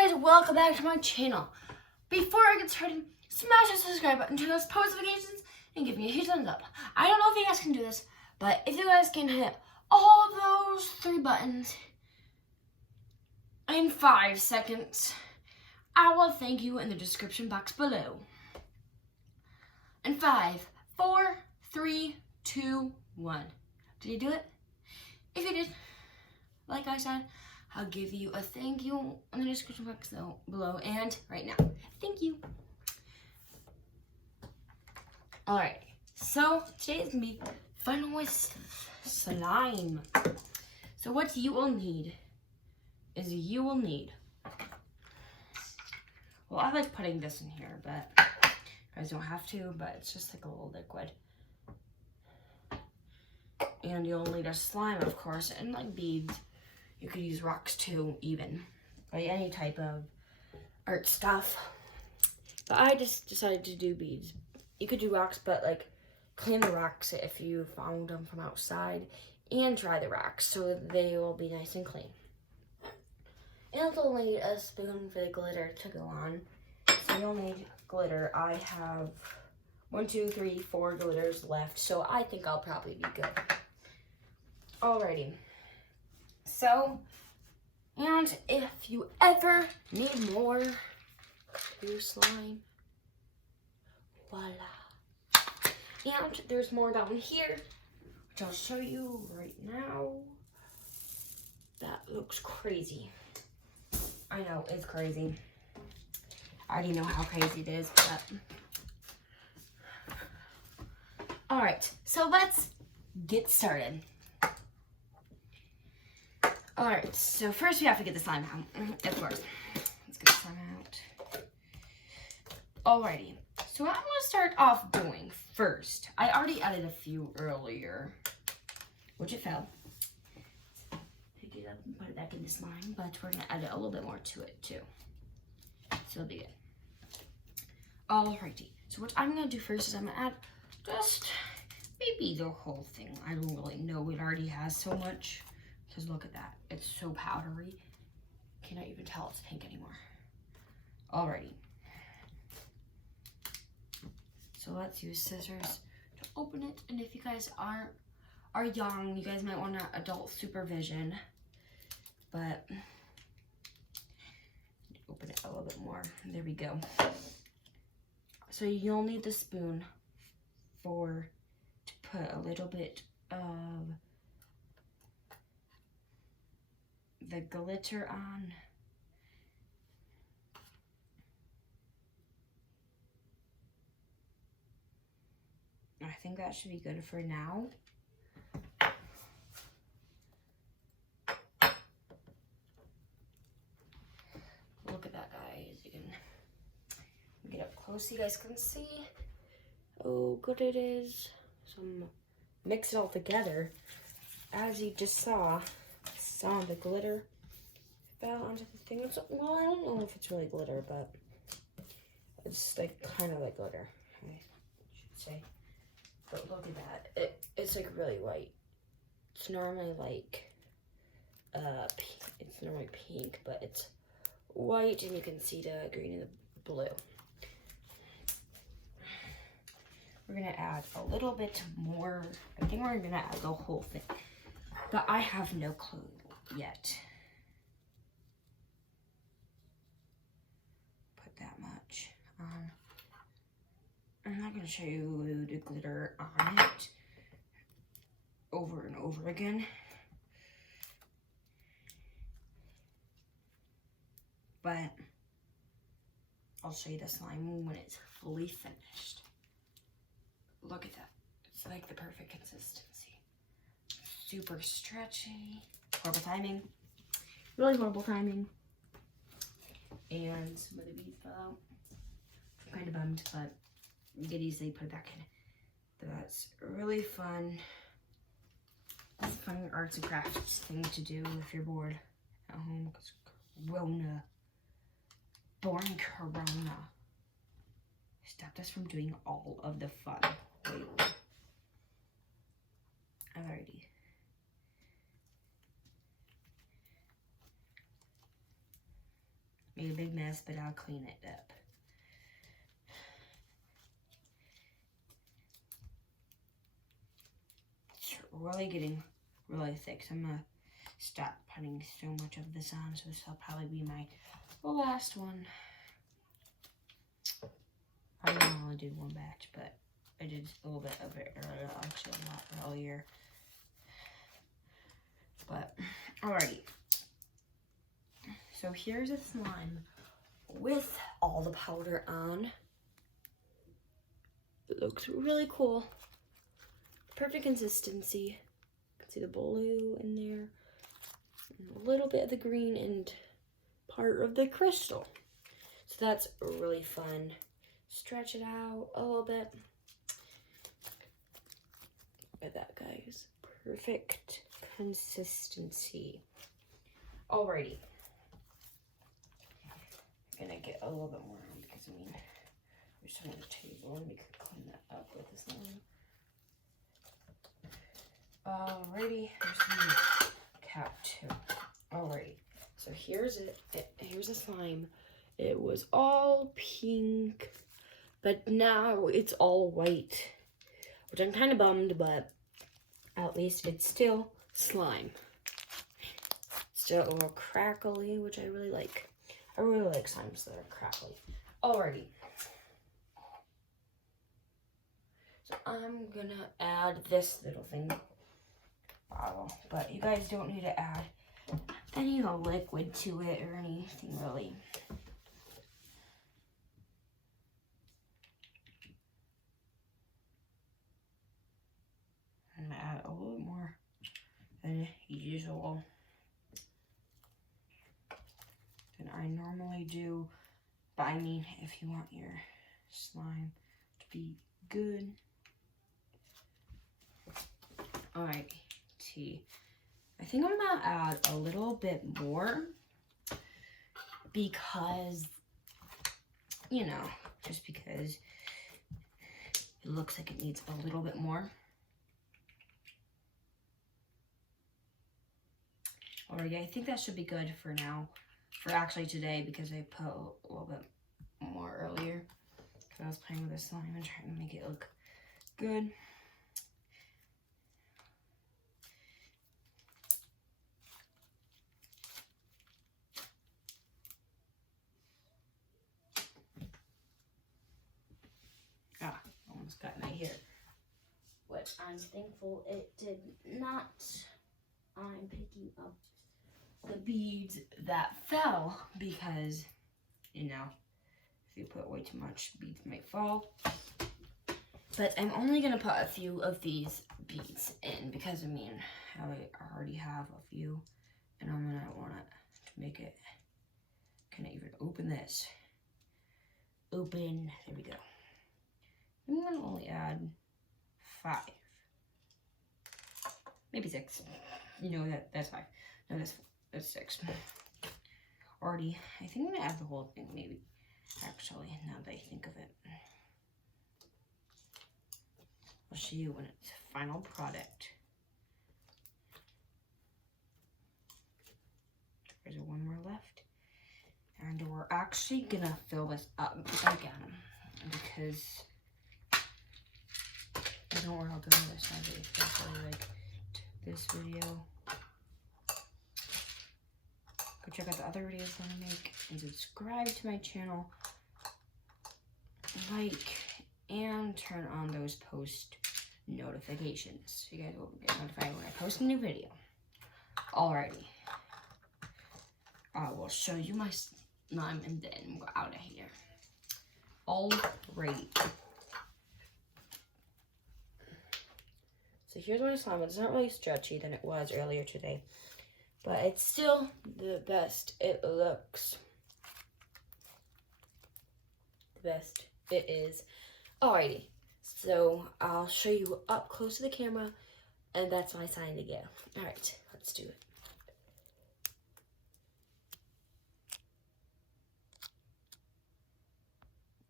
guys, welcome back to my channel. Before I get started, smash the subscribe button, turn those post notifications, and give me a huge thumbs up. I don't know if you guys can do this, but if you guys can hit all those 3 buttons in 5 seconds, I will thank you in the description box below. In 5, 4, 3, 2, 1. Did you do it? If you did, like I said, I'll give you a thank you in the description box below and right now. Thank you. Alright, so today is going to be fun with slime. So what you will need is well, I like putting this in here, but you guys don't have to, but it's just like a little liquid. And you'll need a slime, of course, and like beads. You could use rocks too, even. Like any type of art stuff. But I just decided to do beads. You could do rocks, but like clean the rocks if you found them from outside. And dry the rocks so they will be nice and clean. And you'll need a spoon for the glitter to go on. So you'll need glitter. I have 1, 2, 3, 4 glitters left. So I think I'll probably be good. Alrighty. So, and if you ever need more clear slime, voila. And there's more down here, which I'll show you right now. That looks crazy. I know, it's crazy. I already know how crazy it is, but. Alright, so let's get started. Alright, so first we have to get the slime out, of course. Let's get the slime out. Alrighty, so what I'm going to start off doing first, I already added a few earlier, which it fell. Pick it up and put it back in the slime, but we're going to add a little bit more to it too. So it'll be good. Alrighty, so what I'm going to do first is I'm going to add just maybe the whole thing. I don't really know, it already has so much. Because look at that, it's so powdery. Cannot even tell it's pink anymore. Alrighty. So let's use scissors to open it. And if you guys are young, you guys might want adult supervision. But open it a little bit more. There we go. So you'll need the spoon to put a little bit of the glitter on. I think that should be good for now. Look at that, guys. You can get up close so you guys can see how good it is. So mix it all together. As you just saw the glitter fell onto the thing. Well, I don't know if it's really glitter, but it's like kind of like glitter, I should say. But look at that. It's like really white. It's normally like it's normally pink, but it's white, and you can see the green and the blue. We're gonna add a little bit more. I think we're gonna add the whole thing, but I have no clue yet. Put that much on. I'm not going to show you the glitter on it over and over again. But I'll show you the slime when it's fully finished. Look at that. It's like the perfect consistency. Super stretchy. Horrible timing. Really horrible timing. And some of the beads fell out. I'm kind of bummed, but you could easily put it back in. But that's really fun. It's a fun arts and crafts thing to do if you're bored at home. Because Corona. Boring Corona stopped us from doing all of the fun lately. Alrighty. Made a big mess, but I'll clean it up. It's really getting really thick, so I'm gonna stop putting so much of this on, so this will probably be my last one. I don't only did one batch, but I did a little bit of it earlier, actually a lot earlier. But, alrighty. So here's a slime with all the powder on. It looks really cool. Perfect consistency. You can see the blue in there. And a little bit of the green and part of the crystal. So that's really fun. Stretch it out a little bit. Look at that, guys. Perfect consistency. Alrighty. I'm gonna get a little bit more on because I mean, we're just on the table and we could clean that up with this line. Alrighty, here's the cap too. Alrighty, so here's it. Here's a slime. It was all pink, but now it's all white, which I'm kind of bummed, but at least it's still slime. Still a little crackly, which I really like. I really like slimes that are crackly. Alrighty. So I'm gonna add this little thing bottle, but you guys don't need to add any liquid to it or anything really. I'm gonna add a little bit more than usual than I normally do. But I mean, if you want your slime to be good. Alright, I think I'm gonna add a little bit more because, you know, just because it looks like it needs a little bit more. Alrighty, I think that should be good for now. For actually today, because I put a little bit more earlier. Because I was playing with the slime and trying to make it look good. Almost got my hair. Which I'm thankful it did not. I'm picking up the beads that fell because, you know, if you put way too much, beads might fall. But I'm only going to put a few of these beads in because, I mean, I already have a few. And I'm going to want to make it, can I even open this? Open, there we go. I'm going to only add 5. Maybe 6. You know, that's 5. No, that's 6. Already, I think I'm going to add the whole thing, maybe. Actually, now that I think of it. I'll show you when it's final product. There's one more left. And we're actually going to fill this up again. Because I don't want to do this. I really like this video. Go check out the other videos that I make and subscribe to my channel. Like and turn on those post notifications so you guys will get notified when I post a new video. Alrighty. I will show you my slime and then we're out of here. Alrighty. So here's my slime. It's not really stretchy than it was earlier today. But it's still the best it looks. The best it is. Alrighty. So I'll show you up close to the camera. And that's my sign to go. Alright, let's do it.